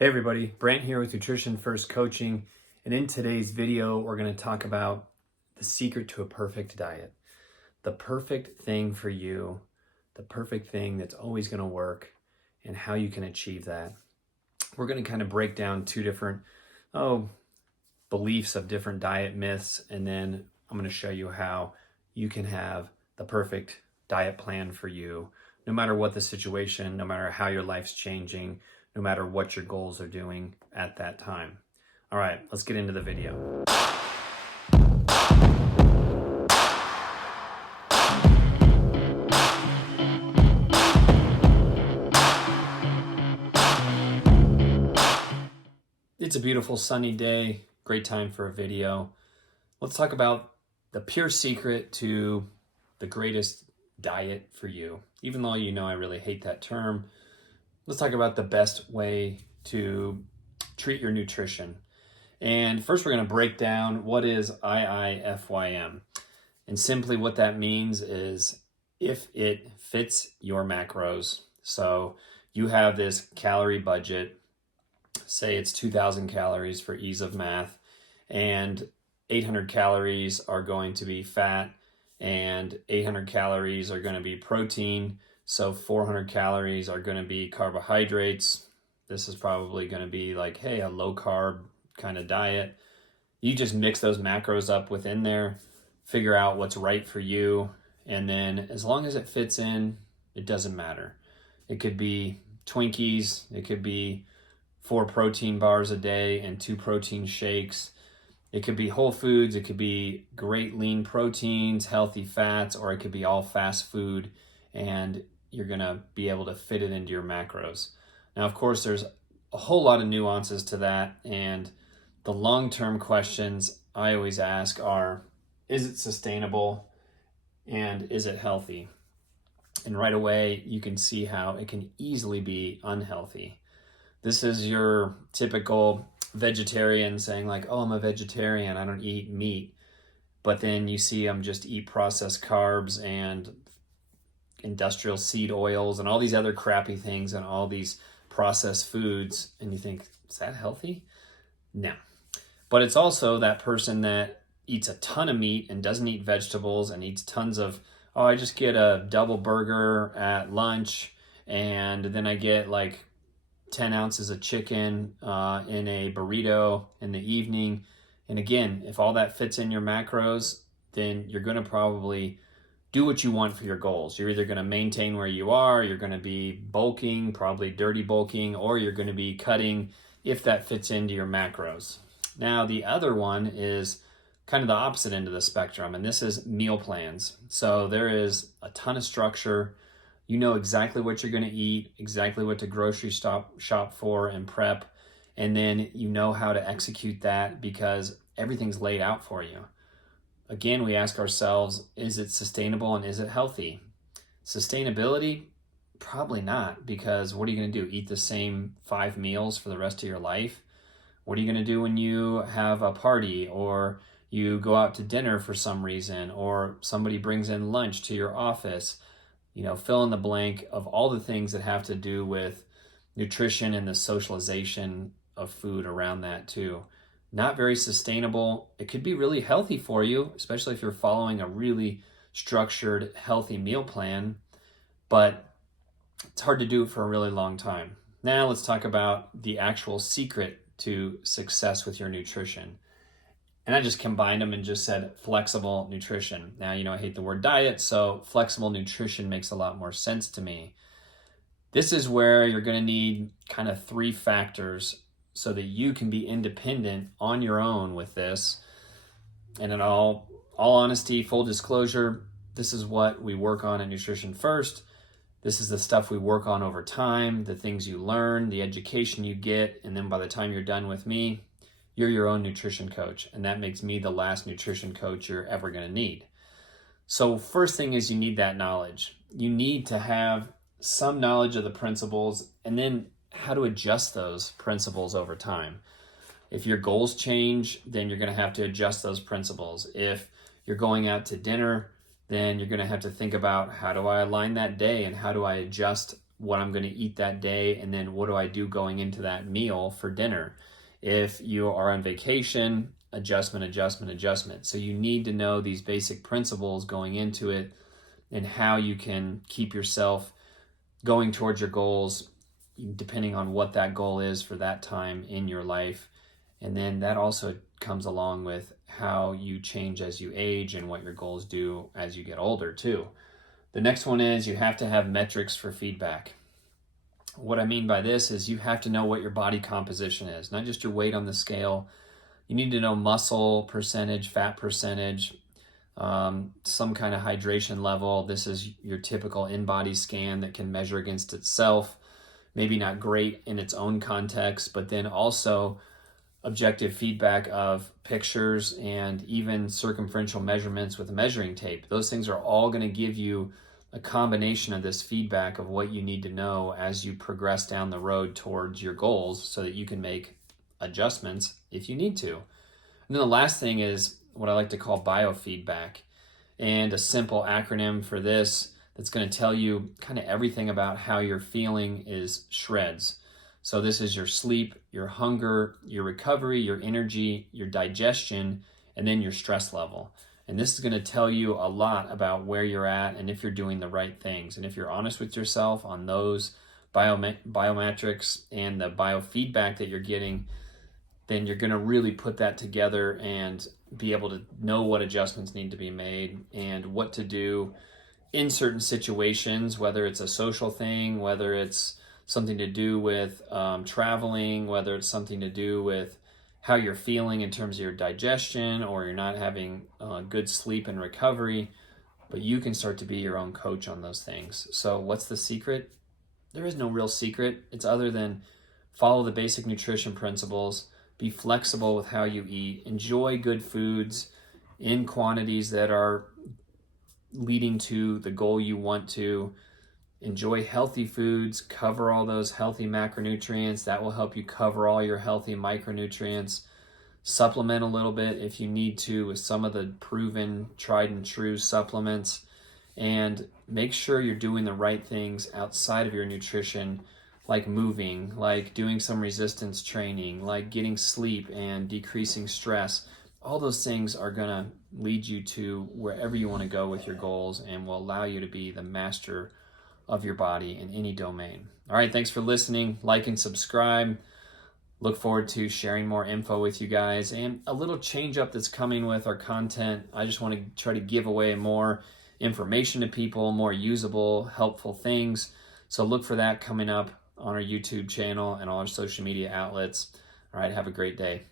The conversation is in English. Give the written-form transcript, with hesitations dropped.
Hey everybody, Brant here with Nutrition First Coaching, and in today's video we're going to talk about the secret to a perfect diet. The perfect thing for you, the perfect thing that's always going to work, and how you can achieve that. We're going to kind of break down two different beliefs of different diet myths, and then I'm going to show you how you can have the perfect diet plan for you, no matter what the situation, no matter how your life's changing, no matter what your goals are doing at that time. All right, let's get into the video. It's a beautiful sunny day, great time for a video. Let's talk about the pure secret to the greatest diet for you. Even though you know I really hate that term, let's talk about the best way to treat your nutrition. And first we're going to break down what is IIFYM. And simply what that means is if it fits your macros. So you have this calorie budget, say it's 2,000 calories for ease of math, and 800 calories are going to be fat, and 800 calories are going to be protein. So 400 calories are going to be carbohydrates. This is probably going to be like, hey, a low carb kind of diet. You just mix those macros up within there, figure out what's right for you. And then as long as it fits in, it doesn't matter. It could be Twinkies. It could be 4 protein bars a day and 2 protein shakes. It could be whole foods. It could be great lean proteins, healthy fats, or it could be all fast food. And you're going to be able to fit it into your macros. Now, of course, there's a whole lot of nuances to that. And the long-term questions I always ask are, is it sustainable and is it healthy? And right away, you can see how it can easily be unhealthy. This is your typical vegetarian saying like, oh, I'm a vegetarian, I don't eat meat. But then you see them just eat processed carbs and industrial seed oils and all these other crappy things and all these processed foods, and you think, is that healthy? No. But it's also that person that eats a ton of meat and doesn't eat vegetables and eats tons of, oh, I just get a double burger at lunch and then I get like 10 ounces of chicken in a burrito in the evening. And again, if all that fits in your macros, then you're going to probably do what you want for your goals. You're either going to maintain where you are, you're going to be bulking, probably dirty bulking, or you're going to be cutting if that fits into your macros. Now, the other one is kind of the opposite end of the spectrum, and this is meal plans. So there is a ton of structure. You know exactly what you're going to eat, exactly what to grocery shop for and prep, and then you know how to execute that because everything's laid out for you. Again, we ask ourselves, is it sustainable and is it healthy? Sustainability? Probably not, because what are you going to do? Eat the same 5 meals for the rest of your life? What are you going to do when you have a party or you go out to dinner for some reason or somebody brings in lunch to your office? You know, fill in the blank of all the things that have to do with nutrition and the socialization of food around that too. Not very sustainable. It could be really healthy for you, especially if you're following a really structured, healthy meal plan, but it's hard to do it for a really long time. Now let's talk about the actual secret to success with your nutrition. And I just combined them and just said flexible nutrition. Now, you know, I hate the word diet, so flexible nutrition makes a lot more sense to me. This is where you're going to need kind of 3 factors so that you can be independent on your own with this. And in all honesty, full disclosure, this is what we work on at Nutrition First. This is the stuff we work on over time, the things you learn, the education you get, and then by the time you're done with me, you're your own nutrition coach. And that makes me the last nutrition coach you're ever going to need. So first thing is you need that knowledge. You need to have some knowledge of the principles and then how to adjust those principles over time. If your goals change, then you're going to have to adjust those principles. If you're going out to dinner, then you're going to have to think about how do I align that day and how do I adjust what I'm going to eat that day, and then what do I do going into that meal for dinner. If you are on vacation, adjustment, adjustment, adjustment. So you need to know these basic principles going into it and how you can keep yourself going towards your goals depending on what that goal is for that time in your life. And then that also comes along with how you change as you age and what your goals do as you get older too. The next one is you have to have metrics for feedback. What I mean by this is you have to know what your body composition is, not just your weight on the scale. You need to know muscle percentage, fat percentage, some kind of hydration level. This is your typical in-body scan that can measure against itself. Maybe not great in its own context, but then also objective feedback of pictures and even circumferential measurements with a measuring tape. Those things are all going to give you a combination of this feedback of what you need to know as you progress down the road towards your goals so that you can make adjustments if you need to. And then the last thing is what I like to call biofeedback, and a simple acronym for this that's going to tell you kind of everything about how you're feeling is SHREDS. So this is your sleep, your hunger, your recovery, your energy, your digestion, and then your stress level. And this is going to tell you a lot about where you're at and if you're doing the right things. And if you're honest with yourself on those biometrics and the biofeedback that you're getting, then you're going to really put that together and be able to know what adjustments need to be made and what to do in certain situations, whether it's a social thing, whether it's something to do with traveling, whether it's something to do with how you're feeling in terms of your digestion, or you're not having good sleep and recovery. But you can start to be your own coach on those things. So what's the secret? There is no real secret. It's other than follow the basic nutrition principles, be flexible with how you eat, enjoy good foods in quantities that are leading to the goal you want to, enjoy healthy foods, cover all those healthy macronutrients. That will help you cover all your healthy micronutrients. Supplement a little bit if you need to with some of the proven, tried and true supplements. And make sure you're doing the right things outside of your nutrition, like moving, like doing some resistance training, like getting sleep and decreasing stress. All those things are going to lead you to wherever you want to go with your goals and will allow you to be the master of your body in any domain. All right, thanks for listening. Like and subscribe. Look forward to sharing more info with you guys and a little change up that's coming with our content. I just want to try to give away more information to people, more usable, helpful things. So look for that coming up on our YouTube channel and all our social media outlets. All right, have a great day.